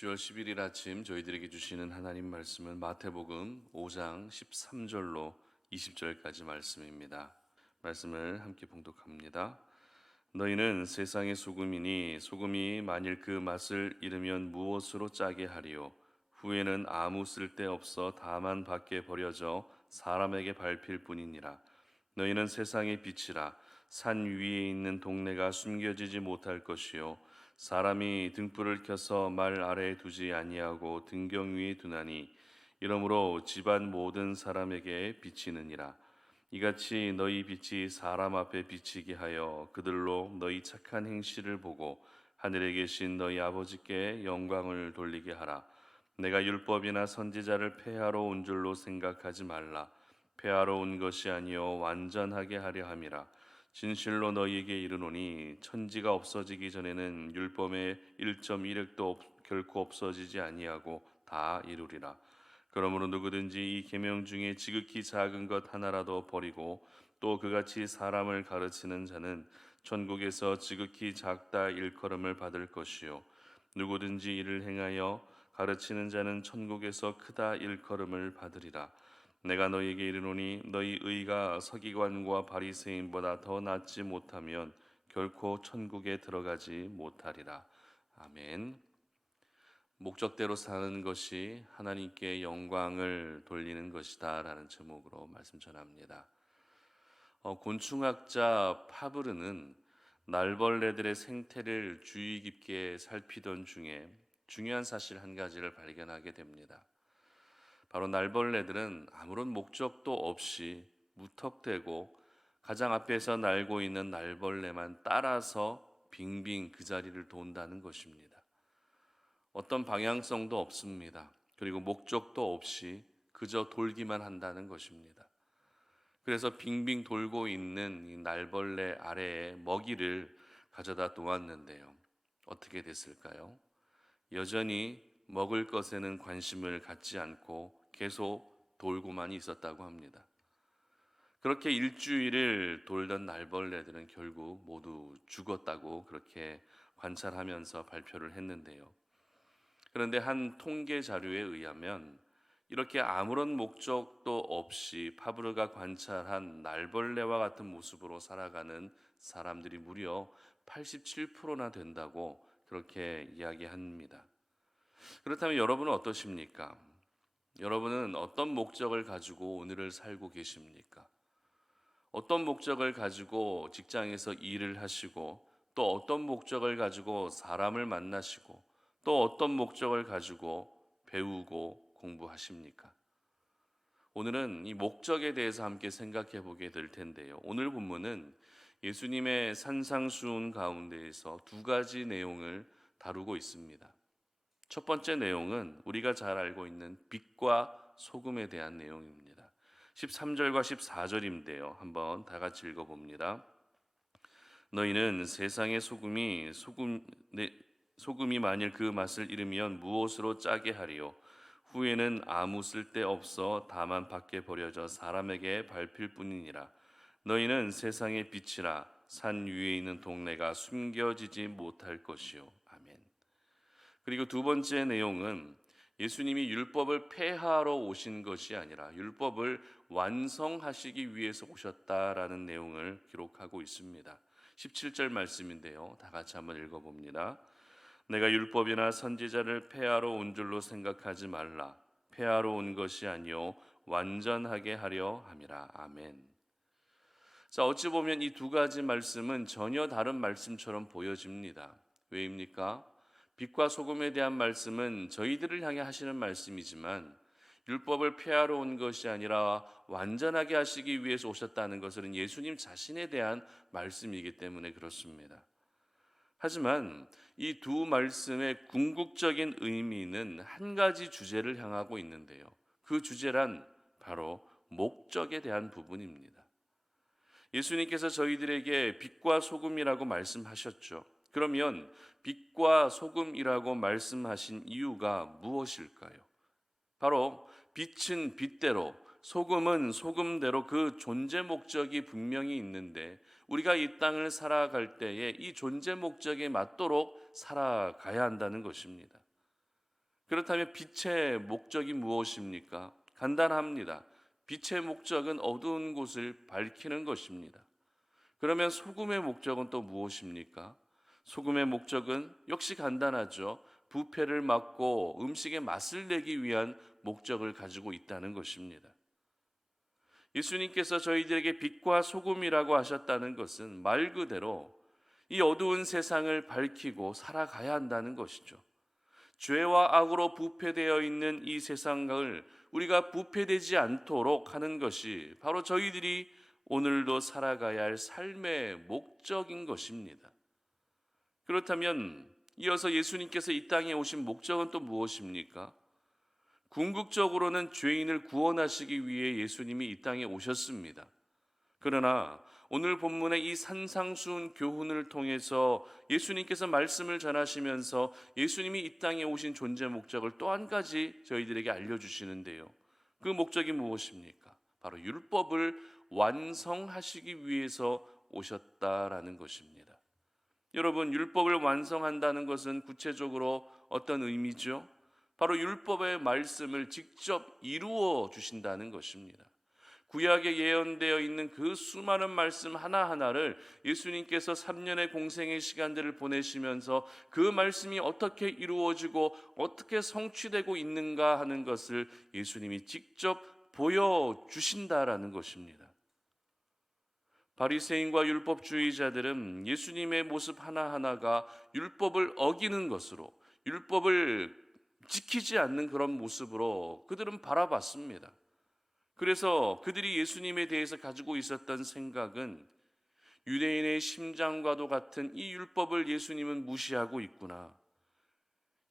10월 11일 아침 저희들에게 주시는 하나님 말씀은 마태복음 5장 13절로 20절까지 말씀입니다. 말씀을 함께 봉독합니다. 너희는 세상의 소금이니 소금이 만일 그 맛을 잃으면 무엇으로 짜게 하리요? 후에는 아무 쓸데없어 다만 밖에 버려져 사람에게 밟힐 뿐이니라. 너희는 세상의 빛이라. 산 위에 있는 동네가 숨겨지지 못할 것이요 사람이 등불을 켜서 말 아래에 두지 아니하고 등경 위에 두나니 이러므로 집안 모든 사람에게 비치느니라. 이같이 너희 빛이 사람 앞에 비치게 하여 그들로 너희 착한 행실을 보고 하늘에 계신 너희 아버지께 영광을 돌리게 하라. 내가 율법이나 선지자를 폐하러 온 줄로 생각하지 말라. 폐하러 온 것이 아니요 완전하게 하려 함이라. 진실로 너희에게 이르노니 천지가 없어지기 전에는 율법의 1.1획도 결코 없어지지 아니하고 다 이루리라. 그러므로 누구든지 이 계명 중에 지극히 작은 것 하나라도 버리고 또 그같이 사람을 가르치는 자는 천국에서 지극히 작다 일컬음을 받을 것이요 누구든지 이를 행하여 가르치는 자는 천국에서 크다 일컬음을 받으리라. 내가 너희에게 이르노니 너희 의가 서기관과 바리새인보다 더 낫지 못하면 결코 천국에 들어가지 못하리라. 아멘. 목적대로 사는 것이 하나님께 영광을 돌리는 것이다 라는 제목으로 말씀 전합니다. 곤충학자 파브르는 날벌레들의 생태를 주의 깊게 살피던 중에 중요한 사실 한 가지를 발견하게 됩니다. 바로 날벌레들은 아무런 목적도 없이 무턱대고 가장 앞에서 날고 있는 날벌레만 따라서 빙빙 그 자리를 돈다는 것입니다. 어떤 방향성도 없습니다. 그리고 목적도 없이 그저 돌기만 한다는 것입니다. 그래서 빙빙 돌고 있는 이 날벌레 아래에 먹이를 가져다 놓았는데요. 어떻게 됐을까요? 여전히 먹을 것에는 관심을 갖지 않고 계속 돌고만 있었다고 합니다. 그렇게 일주일을 돌던 날벌레들은 결국 모두 죽었다고 그렇게 관찰하면서 발표를 했는데요. 그런데 한 통계 자료에 의하면 이렇게 아무런 목적도 없이 파브르가 관찰한 날벌레와 같은 모습으로 살아가는 사람들이 무려 87%나 된다고 그렇게 이야기합니다. 그렇다면 여러분은 어떠십니까? 여러분은 어떤 목적을 가지고 오늘을 살고 계십니까? 어떤 목적을 가지고 직장에서 일을 하시고 또 어떤 목적을 가지고 사람을 만나시고 또 어떤 목적을 가지고 배우고 공부하십니까? 오늘은 이 목적에 대해서 함께 생각해 보게 될 텐데요. 오늘 본문은 예수님의 산상수훈 가운데에서 두 가지 내용을 다루고 있습니다. 첫 번째 내용은 우리가 잘 알고 있는 빛과 소금에 대한 내용입니다. 13절과 14절인데요. 한번 다 같이 읽어봅니다. 너희는 세상의 소금이 만일 그 맛을 잃으면 무엇으로 짜게 하리요? 후에는 아무 쓸데없어 다만 밖에 버려져 사람에게 밟힐 뿐이니라. 너희는 세상의 빛이라. 산 위에 있는 동네가 숨겨지지 못할 것이요. 아멘. 그리고 두 번째 내용은 예수님이 율법을 폐하러 오신 것이 아니라 율법을 완성하시기 위해서 오셨다라는 내용을 기록하고 있습니다. 17절 말씀인데요. 다 같이 한번 읽어봅니다. 내가 율법이나 선지자를 폐하러 온 줄로 생각하지 말라. 폐하러 온 것이 아니요 완전하게 하려 함이라. 아멘. 자, 어찌 보면 이 두 가지 말씀은 전혀 다른 말씀처럼 보여집니다. 왜입니까? 빛과 소금에 대한 말씀은 저희들을 향해 하시는 말씀이지만 율법을 폐하러 온 것이 아니라 완전하게 하시기 위해서 오셨다는 것은 예수님 자신에 대한 말씀이기 때문에 그렇습니다. 하지만 이 두 말씀의 궁극적인 의미는 한 가지 주제를 향하고 있는데요. 그 주제란 바로 목적에 대한 부분입니다. 예수님께서 저희들에게 빛과 소금이라고 말씀하셨죠. 그러면 빛과 소금이라고 말씀하신 이유가 무엇일까요? 바로 빛은 빛대로, 소금은 소금대로 그 존재 목적이 분명히 있는데 우리가 이 땅을 살아갈 때에 이 존재 목적에 맞도록 살아가야 한다는 것입니다. 그렇다면 빛의 목적이 무엇입니까? 간단합니다. 빛의 목적은 어두운 곳을 밝히는 것입니다. 그러면 소금의 목적은 또 무엇입니까? 소금의 목적은 역시 간단하죠. 부패를 막고 음식의 맛을 내기 위한 목적을 가지고 있다는 것입니다. 예수님께서 저희들에게 빛과 소금이라고 하셨다는 것은 말 그대로 이 어두운 세상을 밝히고 살아가야 한다는 것이죠. 죄와 악으로 부패되어 있는 이 세상을 우리가 부패되지 않도록 하는 것이 바로 저희들이 오늘도 살아가야 할 삶의 목적인 것입니다. 그렇다면 이어서 예수님께서 이 땅에 오신 목적은 또 무엇입니까? 궁극적으로는 죄인을 구원하시기 위해 예수님이 이 땅에 오셨습니다. 그러나 오늘 본문의 이 산상수훈 교훈을 통해서 예수님께서 말씀을 전하시면서 예수님이 이 땅에 오신 존재 목적을 또 한 가지 저희들에게 알려주시는데요. 그 목적이 무엇입니까? 바로 율법을 완성하시기 위해서 오셨다라는 것입니다. 여러분, 율법을 완성한다는 것은 구체적으로 어떤 의미죠? 바로 율법의 말씀을 직접 이루어 주신다는 것입니다. 구약에 예언되어 있는 그 수많은 말씀 하나하나를 예수님께서 3년의 공생의 시간들을 보내시면서 그 말씀이 어떻게 이루어지고 어떻게 성취되고 있는가 하는 것을 예수님이 직접 보여주신다라는 것입니다. 바리새인과 율법주의자들은 예수님의 모습 하나하나가 율법을 어기는 것으로, 율법을 지키지 않는 그런 모습으로 그들은 바라봤습니다. 그래서 그들이 예수님에 대해서 가지고 있었던 생각은 유대인의 심장과도 같은 이 율법을 예수님은 무시하고 있구나.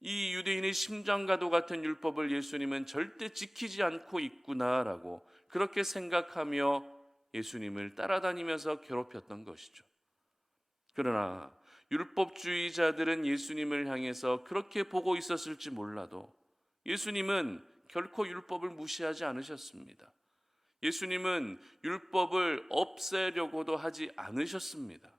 이 유대인의 심장과도 같은 율법을 예수님은 절대 지키지 않고 있구나라고 그렇게 생각하며 예수님을 따라다니면서 괴롭혔던 것이죠. 그러나 율법주의자들은 예수님을 향해서 그렇게 보고 있었을지 몰라도 예수님은 결코 율법을 무시하지 않으셨습니다. 예수님은 율법을 없애려고도 하지 않으셨습니다.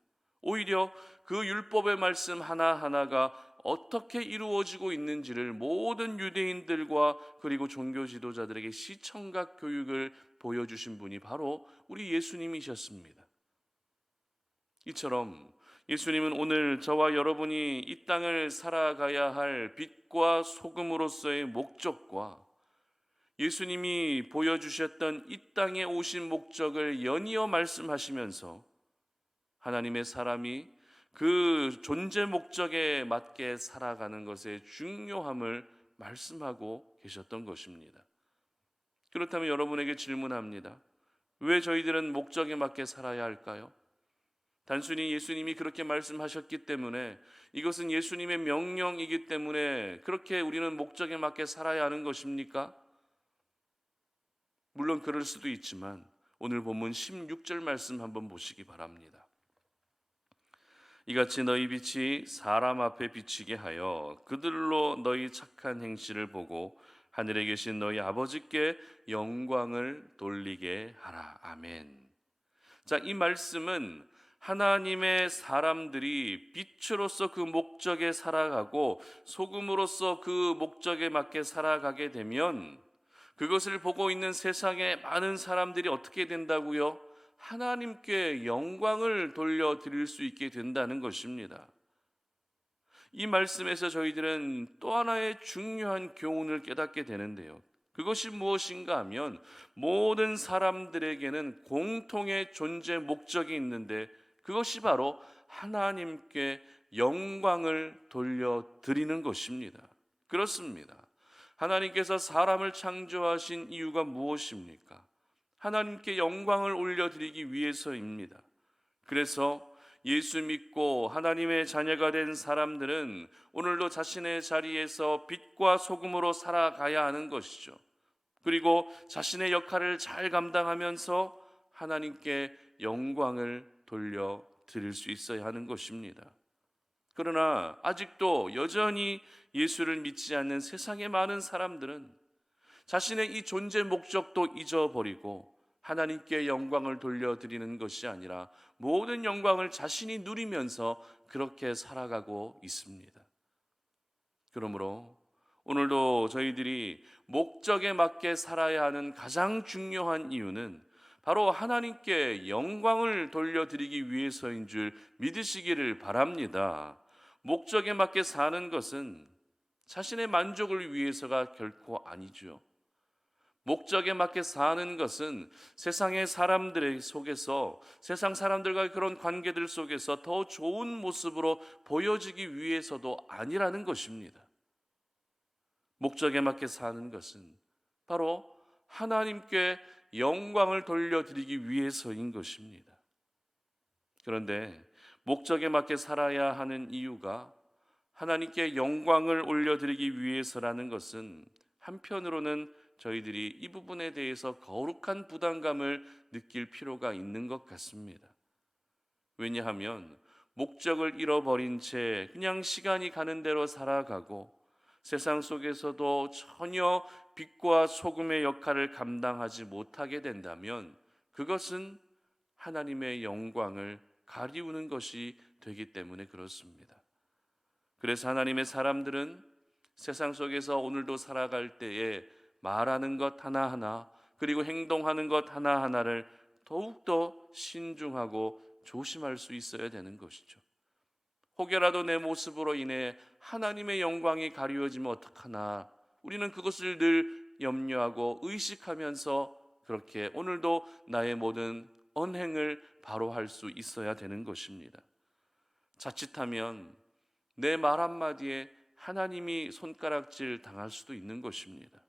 오히려 그 율법의 말씀 하나하나가 어떻게 이루어지고 있는지를 모든 유대인들과 그리고 종교 지도자들에게 시청각 교육을 보여주신 분이 바로 우리 예수님이셨습니다. 이처럼 예수님은 오늘 저와 여러분이 이 땅을 살아가야 할 빛과 소금으로서의 목적과 예수님이 보여주셨던 이 땅에 오신 목적을 연이어 말씀하시면서 하나님의 사람이 그 존재 목적에 맞게 살아가는 것의 중요함을 말씀하고 계셨던 것입니다. 그렇다면 여러분에게 질문합니다. 왜 저희들은 목적에 맞게 살아야 할까요? 단순히 예수님이 그렇게 말씀하셨기 때문에, 이것은 예수님의 명령이기 때문에 그렇게 우리는 목적에 맞게 살아야 하는 것입니까? 물론 그럴 수도 있지만 오늘 본문 16절 말씀 한번 보시기 바랍니다. 이같이 너희 빛이 사람 앞에 비치게 하여 그들로 너희 착한 행실을 보고 하늘에 계신 너희 아버지께 영광을 돌리게 하라. 아멘. 자, 이 말씀은 하나님의 사람들이 빛으로서 그 목적에 살아가고 소금으로서 그 목적에 맞게 살아가게 되면 그것을 보고 있는 세상의 많은 사람들이 어떻게 된다고요? 하나님께 영광을 돌려드릴 수 있게 된다는 것입니다. 이 말씀에서 저희들은 또 하나의 중요한 교훈을 깨닫게 되는데요. 그것이 무엇인가 하면 모든 사람들에게는 공통의 존재 목적이 있는데 그것이 바로 하나님께 영광을 돌려드리는 것입니다. 그렇습니다. 하나님께서 사람을 창조하신 이유가 무엇입니까? 하나님께 영광을 올려드리기 위해서입니다. 그래서 예수 믿고 하나님의 자녀가 된 사람들은 오늘도 자신의 자리에서 빛과 소금으로 살아가야 하는 것이죠. 그리고 자신의 역할을 잘 감당하면서 하나님께 영광을 돌려드릴 수 있어야 하는 것입니다. 그러나 아직도 여전히 예수를 믿지 않는 세상의 많은 사람들은 자신의 이 존재 목적도 잊어버리고 하나님께 영광을 돌려드리는 것이 아니라 모든 영광을 자신이 누리면서 그렇게 살아가고 있습니다. 그러므로 오늘도 저희들이 목적에 맞게 살아야 하는 가장 중요한 이유는 바로 하나님께 영광을 돌려드리기 위해서인 줄 믿으시기를 바랍니다. 목적에 맞게 사는 것은 자신의 만족을 위해서가 결코 아니죠. 목적에 맞게 사는 것은 세상의 사람들 속에서, 세상 사람들과의 그런 관계들 속에서 더 좋은 모습으로 보여지기 위해서도 아니라는 것입니다. 목적에 맞게 사는 것은 바로 하나님께 영광을 돌려드리기 위해서인 것입니다. 그런데 목적에 맞게 살아야 하는 이유가 하나님께 영광을 올려드리기 위해서라는 것은 한편으로는 저희들이 이 부분에 대해서 거룩한 부담감을 느낄 필요가 있는 것 같습니다. 왜냐하면 목적을 잃어버린 채 그냥 시간이 가는 대로 살아가고 세상 속에서도 전혀 빛과 소금의 역할을 감당하지 못하게 된다면 그것은 하나님의 영광을 가리우는 것이 되기 때문에 그렇습니다. 그래서 하나님의 사람들은 세상 속에서 오늘도 살아갈 때에 말하는 것 하나하나 그리고 행동하는 것 하나하나를 더욱더 신중하고 조심할 수 있어야 되는 것이죠. 혹여라도 내 모습으로 인해 하나님의 영광이 가리워지면 어떡하나, 우리는 그것을 늘 염려하고 의식하면서 그렇게 오늘도 나의 모든 언행을 바로 할 수 있어야 되는 것입니다. 자칫하면 내 말 한마디에 하나님이 손가락질 당할 수도 있는 것입니다.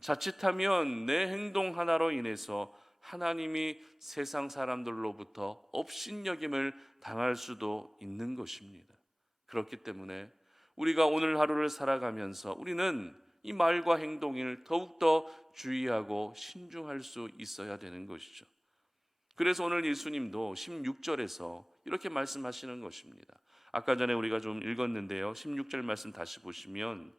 자칫하면 내 행동 하나로 인해서 하나님이 세상 사람들로부터 업신여김을 당할 수도 있는 것입니다. 그렇기 때문에 우리가 오늘 하루를 살아가면서 우리는 이 말과 행동을 더욱더 주의하고 신중할 수 있어야 되는 것이죠. 그래서 오늘 예수님도 16절에서 이렇게 말씀하시는 것입니다. 아까 전에 우리가 좀 읽었는데요, 16절 말씀 다시 보시면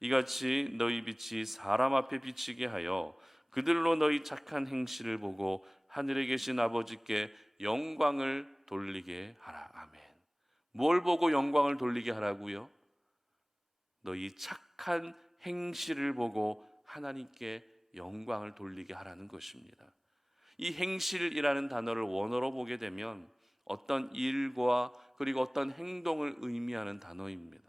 이같이 너희 빛이 사람 앞에 비치게 하여 그들로 너희 착한 행실을 보고 하늘에 계신 아버지께 영광을 돌리게 하라. 아멘. 뭘 보고 영광을 돌리게 하라고요? 너희 착한 행실을 보고 하나님께 영광을 돌리게 하라는 것입니다. 이 행실이라는 단어를 원어로 보게 되면 어떤 일과 그리고 어떤 행동을 의미하는 단어입니다.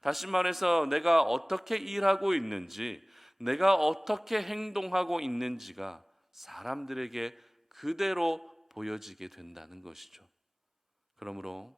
다시 말해서 내가 어떻게 일하고 있는지, 내가 어떻게 행동하고 있는지가 사람들에게 그대로 보여지게 된다는 것이죠. 그러므로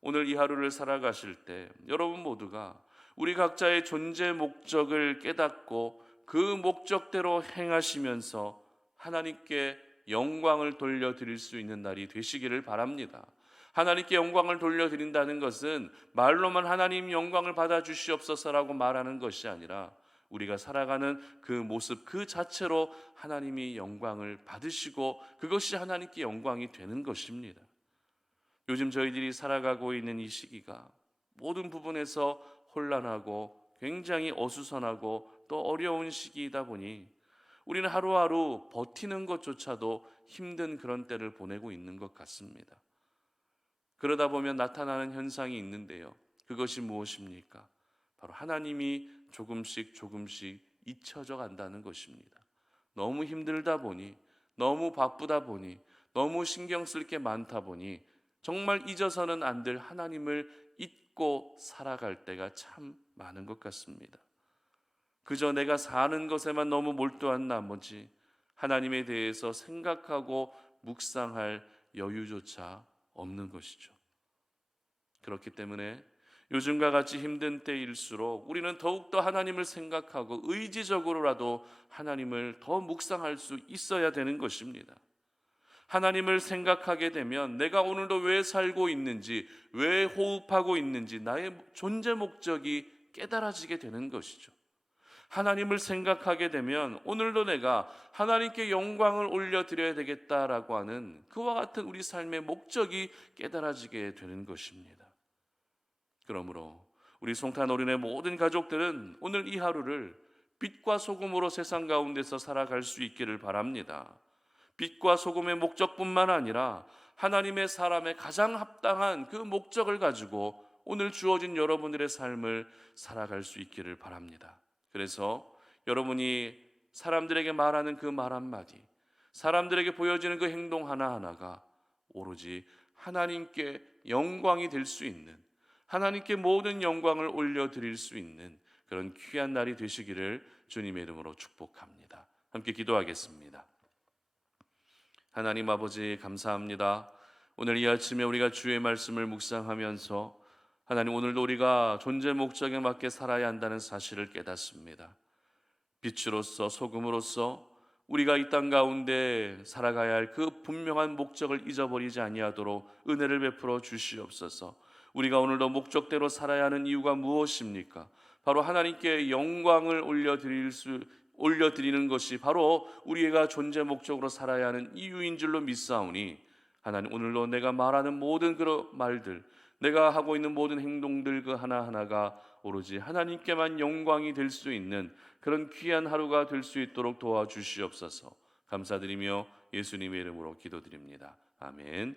오늘 이 하루를 살아가실 때 여러분 모두가 우리 각자의 존재 목적을 깨닫고 그 목적대로 행하시면서 하나님께 영광을 돌려드릴 수 있는 날이 되시기를 바랍니다. 하나님께 영광을 돌려드린다는 것은 말로만 하나님 영광을 받아주시옵소서라고 말하는 것이 아니라 우리가 살아가는 그 모습 그 자체로 하나님이 영광을 받으시고 그것이 하나님께 영광이 되는 것입니다. 요즘 저희들이 살아가고 있는 이 시기가 모든 부분에서 혼란하고 굉장히 어수선하고 또 어려운 시기이다 보니 우리는 하루하루 버티는 것조차도 힘든 그런 때를 보내고 있는 것 같습니다. 그러다 보면 나타나는 현상이 있는데요, 그것이 무엇입니까? 바로 하나님이 조금씩 잊혀져 간다는 것입니다. 너무 힘들다 보니, 너무 바쁘다 보니, 너무 신경 쓸 게 많다 보니 정말 잊어서는 안 될 하나님을 잊고 살아갈 때가 참 많은 것 같습니다. 그저 내가 사는 것에만 너무 몰두한 나머지 하나님에 대해서 생각하고 묵상할 여유조차 없는 것이죠. 그렇기 때문에 요즘과 같이 힘든 때일수록 우리는 더욱더 하나님을 생각하고 의지적으로라도 하나님을 더 묵상할 수 있어야 되는 것입니다. 하나님을 생각하게 되면 내가 오늘도 왜 살고 있는지, 왜 호흡하고 있는지 나의 존재 목적이 깨달아지게 되는 것이죠. 하나님을 생각하게 되면 오늘도 내가 하나님께 영광을 올려드려야 되겠다라고 하는 그와 같은 우리 삶의 목적이 깨달아지게 되는 것입니다. 그러므로 우리 송탄 어린의 모든 가족들은 오늘 이 하루를 빛과 소금으로 세상 가운데서 살아갈 수 있기를 바랍니다. 빛과 소금의 목적뿐만 아니라 하나님의 사람의 가장 합당한 그 목적을 가지고 오늘 주어진 여러분들의 삶을 살아갈 수 있기를 바랍니다. 그래서 여러분이 사람들에게 말하는 그 말 한마디, 사람들에게 보여지는 그 행동 하나하나가 오로지 하나님께 영광이 될 수 있는, 하나님께 모든 영광을 올려드릴 수 있는 그런 귀한 날이 되시기를 주님의 이름으로 축복합니다. 함께 기도하겠습니다. 하나님 아버지, 감사합니다. 오늘 이 아침에 우리가 주의 말씀을 묵상하면서 하나님, 오늘도 우리가 존재 목적에 맞게 살아야 한다는 사실을 깨닫습니다. 빛으로서, 소금으로서 우리가 이 땅 가운데 살아가야 할 그 분명한 목적을 잊어버리지 아니하도록 은혜를 베풀어 주시옵소서. 우리가 오늘도 목적대로 살아야 하는 이유가 무엇입니까? 바로 하나님께 영광을 올려드리는 것이 바로 우리가 존재 목적으로 살아야 하는 이유인 줄로 믿사오니, 하나님, 오늘도 내가 말하는 모든 그런 말들, 내가 하고 있는 모든 행동들 그 하나하나가 오로지 하나님께만 영광이 될 수 있는 그런 귀한 하루가 될 수 있도록 도와주시옵소서. 감사드리며 예수님의 이름으로 기도드립니다. 아멘.